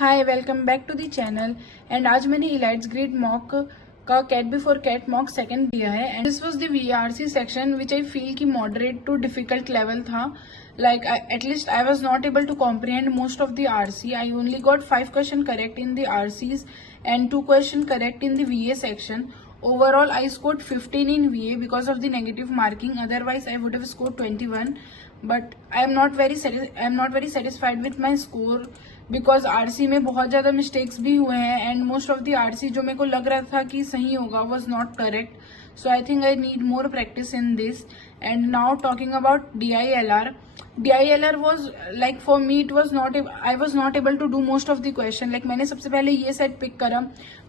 Hi welcome back to the channel. And आज मैंने Elites Grade mock का CAT before CAT mock second दिया है and this was the VRC section which I feel की moderate to difficult level था। Like at least I was not able to comprehend most of the RC. I only got 5 question correct in the RCs and 2 question correct in the VA section. Overall, I scored 15 in VA because of the negative marking. Otherwise, I would have scored 21. But I am not very satisfied with my score because RC में बहुत ज़्यादा mistakes भी हुए हैं and most of the RC जो मेरे को लग रहा था कि सही होगा was not correct. So I think I need more practice in this. And now talking about DILR was like for me it was not I was not able to do most of the question. Like मैंने सबसे पहले ये set pick करा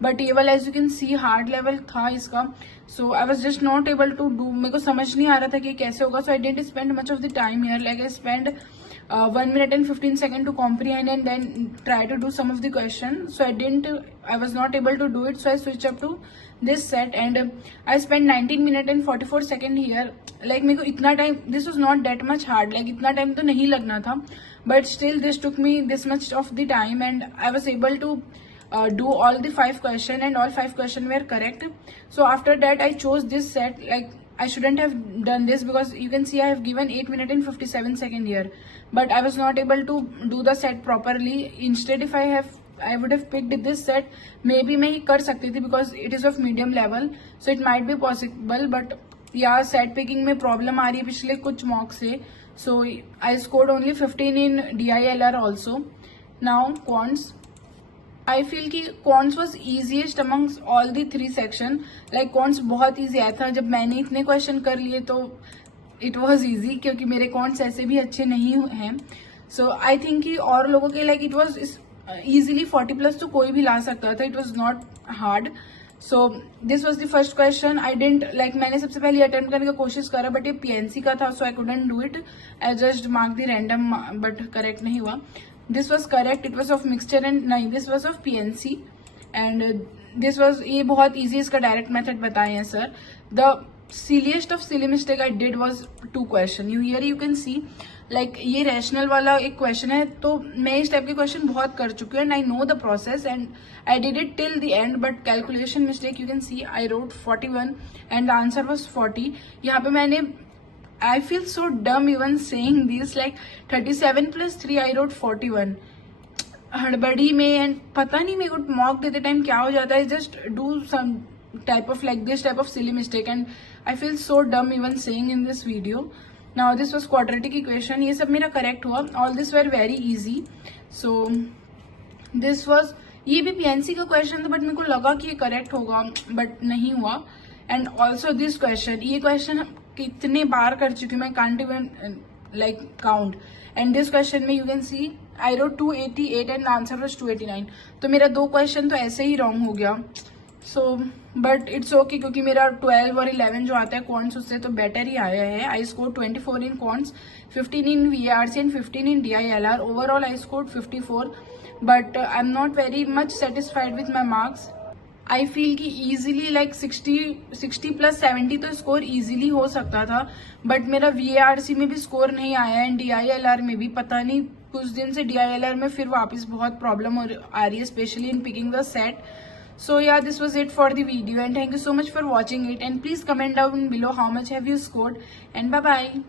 but ये वाला as you can see hard level था इसका. So I was just not able to do. मेरे को समझ नहीं आ रहा था कि कैसे होगा. So I didn't spend much of the time here. Like I spent 1 minute and 15 seconds to comprehend and then try to do some of the question. So I was not able to do it. So I switched up to this set and I spent 19 minutes and 44 seconds here. Like मेरे को इतना time, this was not that much hard. Like इतना time तो नहीं लगना था, but still this took me this much of the time and I was able to do all the 5 questions and all 5 questions were correct. So after that I chose this set. Like I shouldn't have done this because you can see I have given 8 minutes and 57 seconds here, but I was not able to do the set properly. Instead if I would have picked this set, maybe मैं कर सकती थी because it is of medium level, so it might be possible. But yeah, set picking में problem आ रही है पिछले कुछ mock से. So I scored only 15 in DILR also. Now quants. I feel कि quants was easiest amongst all the 3 section. Like quants बहुत easy आया था. जब मैंने इतने question कर लिए तो it was easy क्योंकि मेरे quants ऐसे भी अच्छे नहीं हैं. So I think कि और लोगों के like it was easily 40 plus तो कोई भी ला सकता था. It was not hard. So this was the first question. I didn't like मैंने सबसे पहले attempt करने का कोशिश करा but ये PNC का था so I couldn't do it. I just marked the random but correct नहीं हुआ. This was correct. It was of mixture and नहीं, this was of PNC and this was ये बहुत easy इसका direct method बताए हैं sir. The silliest of silly mistake I did was 2 question. Here you can see like ये rational वाला एक question है तो मैं इस टाइप के question बहुत कर चुकी हूँ and I know the process and I did it till the end. But calculation mistake you can see I wrote 41 and the answer was 40. यहाँ पे मैंने I feel so dumb even saying this. Like 37 plus 3 I wrote 41 हड़बड़ी में and पता नहीं मेरे को mock देते टाइम क्या हो जाता है. Just do some type of like this type of silly mistake and I feel so dumb even saying in this video. Now this was quadratic equation. ये सब मेरा correct हुआ. All this were very easy. So this was ये भी PNC का question था but मेरे को लगा कि ये correct होगा but नहीं हुआ. And also this question, ये question कितने बार कर चुकी मैं can't even like count. And this question में you can see I wrote 288 and the answer was 289. तो मेरा 2 question तो ऐसे ही wrong हो गया. So but it's okay क्योंकि मेरा 12 और 11 जो आता है quants उससे तो better ही आया है. I scored 24 in quants, 15 in VRC and 15 in DILR. Overall I scored 54 but I'm not very much satisfied with my marks. I feel कि easily like 60 plus 70 तो score easily हो सकता था but मेरा VARC में भी score नहीं आया and DILR में भी पता नहीं कुछ दिन से DILR में फिर वापस बहुत problem आ रही है especially in picking the set. So yeah, this was it for the video and thank you so much for watching it and please comment down below how much have you scored and bye bye.